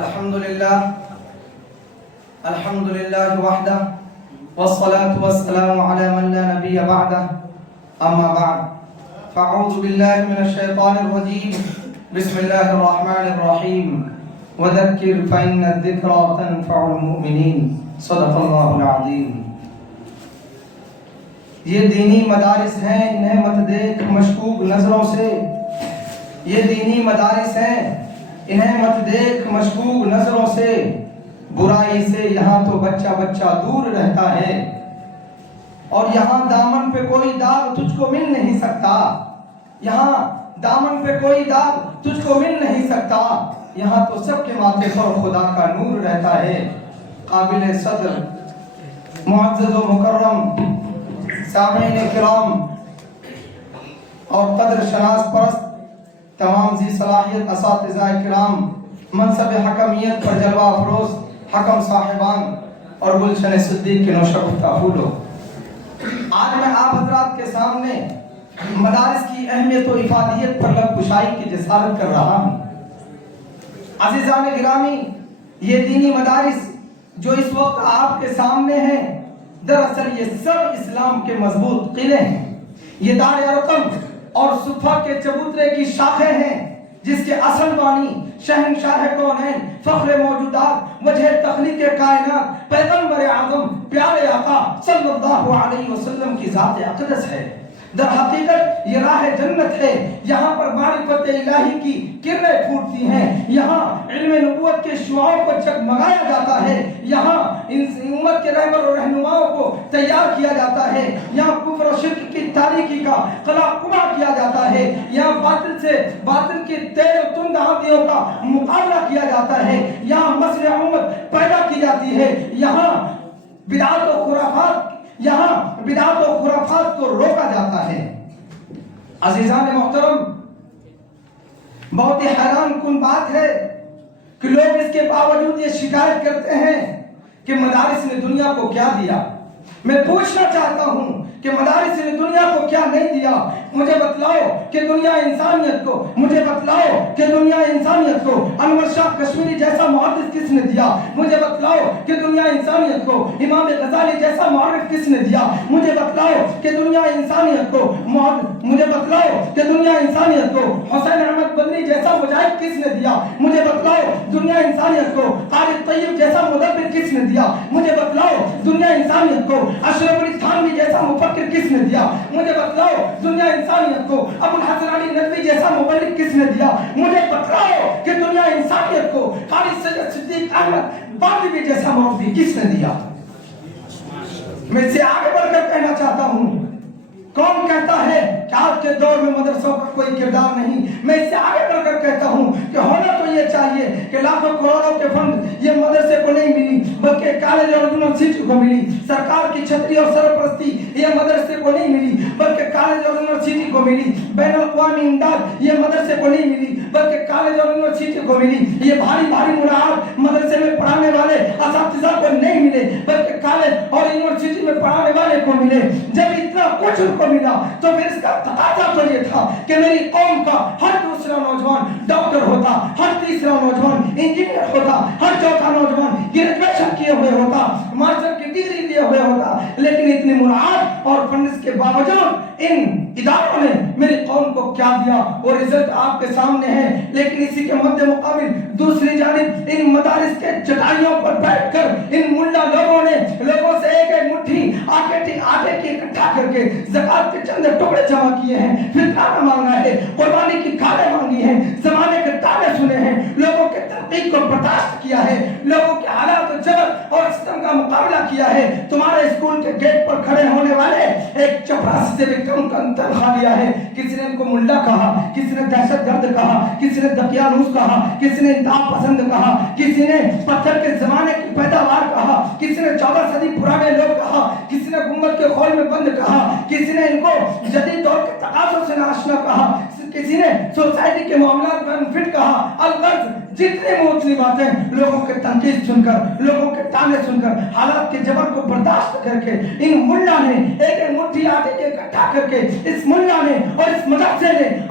الحمد لله وحده والصلاة والسلام على من لا نبي بعده أما بعد فأعوذ بالله من الشيطان الرجيم بسم الله الرحمن الرحيم وذكر فإن الذكرى تنفع المؤمنين صدق الله العظيم. یہ دینی مدارس ہیں، انہیں مت دیکھ مشکوک نظروں سے. یہ دینی مدارس ہیں، انہیں مت دیکھ مشکوک نظروں سے. برائی سے یہاں تو بچہ بچہ دور رہتا ہے، اور یہاں دامن پہ کوئی داغ تجھ کو مل نہیں سکتا. یہاں دامن پہ کوئی داغ تجھ کو مل نہیں سکتا. یہاں تو سب کے ماتھے پر خدا کا نور رہتا ہے. قابل صدر معزز و مکرم سامعین کرام اور قدر شناس پرست تمام ذی صلاحیت اساتذہ کرام، منصب حکمیت پر جلوہ افروز حکم صاحبان اور گلشن صدیق کے نوشگفتہ پھولو، آج میں آپ حضرات کے سامنے مدارس کی اہمیت و افادیت پر لب کشائی کی جسارت کر رہا ہوں. عزیزان گرامی، یہ دینی مدارس جو اس وقت آپ کے سامنے ہیں، دراصل یہ سب اسلام کے مضبوط قلعے ہیں. یہ دار ارقم اور صفہ کے چبوترے کی شاخیں ہیں، جس کے اصل بانی شہنشاہ کونین، فخر موجودات، وجہ تخلیق کائنات، پیغمبر اعظم پیارے آقا صلی اللہ علیہ وسلم کی ذات اقدس ہے. در حقیقت یہ راہ جنت ہے. یہاں پر معرفت الہی کی کرنیں پھوٹتی ہیں. یہاں علم نبوت کے شعاعوں کو جگمگایا جاتا ہے. یہاں امت کے رہبر اور رہنماؤں کو تیار کیا جاتا ہے. یہاں کفر و شرک کی تاریکی کا قلع قبع کیا جاتا ہے. یہاں باطل سے باطل کی تیز و تند آندھیوں کا مقابلہ کیا جاتا ہے. یہاں مسئلہ امت پیدا کی جاتی ہے. یہاں بدعات و خرافات کو روکا جاتا ہے. عزیزان محترم، بہت ہی حیران کن بات ہے کہ لوگ اس کے باوجود یہ شکایت کرتے ہیں کہ مدارس نے دنیا کو کیا دیا. میں پوچھنا چاہتا ہوں کہ مدارس نے دنیا کو کیا نہیں دیا. مجھے بتلاؤ کہ دنیا انسانیت کو انور شاہ کشمیری جیسا محدث کس نے دیا. مجھے بتلاؤ کہ دنیا انسانیت کو امام غزالی جیسا معرف کس نے دیا. مجھے بتلاؤ کہ دنیا انسانیت کو حسین احمد بدری جیسا مجاہد کس نے دیا. مجھے بتلاؤ دنیا انسانیت کو قاری طیب جیسا مدبر کس نے دیا. مجھے بتلاؤ دنیا انسانیت کو اشرف علی تھانوی جیسا مفکر کس نے دیا. مجھے بتلاؤ دنیا انسانیت کو ابو الحسن علی ندوی جیسا مبلغ کس نے دیا. مجھے بتلاؤ کہ دنیا انسانیت کو قاری سید صدیق احمد باندھوی جیسا مولوی کس نے دیا. میں اسے آگے بڑھ کر کہنا چاہتا ہوں، کون کہتا ہے کہ آج کے دور میں مدرسوں کا کوئی کردار نہیں؟ میں اس سے آگے بڑھ کر کہتا ہوں کہ ہونا تو یہ چاہیے کہ لاکھوں کروڑوں کے فنڈ یہ مدرسے کو نہیں ملی، بلکہ کالج اور یونیورسٹی کو ملی. سرکار کی چھتری اور سرپرستی یہ مدرسے کو نہیں ملی، بلکہ کالج اور یونیورسٹی کو ملی. بین الاقوامی امداد یہ مدرسے کو نہیں ملی، بلکہ کالج اور یونیورسٹی کو ملی. یہ بھاری مراحل مدرسے میں پڑھانے والے اساتذہ کو نہیں ملے، بلکہ کالج اور یونیورسٹی میں پڑھانے والے کو ملے. جب اتنا کچھ کو ملا تو پھر اس کا تقاضا تو یہ تھا کہ میری قوم کا ہر دوسرا نوجوان ڈاکٹر ہوتا، ہر تیسرا نوجوان انجینئر ہوتا، ہر چوتھا نوجوان گریجویشن کیے ہوئے ہوتا، ماسٹر کی ڈگری لیے ہوئے ہوتا. لیکن اتنی مراعات اور فنڈز کے باوجود ان اداروں نے میری قوم کو کیا دیا، اور رزلٹ آپ کے سامنے ہے. لیکن اسی کے مد مقابل دوسری جانب ان مدارس کے چٹائیوں پر بیٹھ کر ان ملا لوگوں نے لوگوں سے ایک ایک مٹھی آٹے کی اکٹھا کر کے زکات کے چند ٹکڑے جمع کیے ہیں، فطرہ مانگا ہے، قربانی کی کھالیں مانگی ہیں، زمانے کے تانے سنے ہیں، لوگوں کے تنقید کو برداشت کیا ہے، لوگوں کے حالات و جبر اور ستم کا مقابلہ کیا ہے. تمہارے اسکول کے گیٹ پر کھڑے ہونے والے ایک چپراسی سے بھی کم تنخواہ لیا ہے. کسی نے ان کو ملا کہا، کسی نے دہشت گرد کہا، کسی نے دقیانوس کہا، کسی نے انتہا پسند کہا، کسی نے پتھر کے زمانے کی پیداوار کہا، کسی نے 14 صدی پرانے لوگ کہا، کسی نے گنبد کے خول میں بند کہا، کسی نے ان کو جدید دور کے تقاضوں سے ناشنا کہا، کسی نے سوسائٹی کے معاملات میں انفٹ کہا. الغرض جتنے موچلی باتیں لوگوں کے تنقید سن کر، لوگوں کے تانے سن کر، حالات کے جبر کو برداشت کر کے ان ملا نے ایک مٹھی آٹے کے اکٹھا کر کے اس ملا نے اور اس مدرسے نے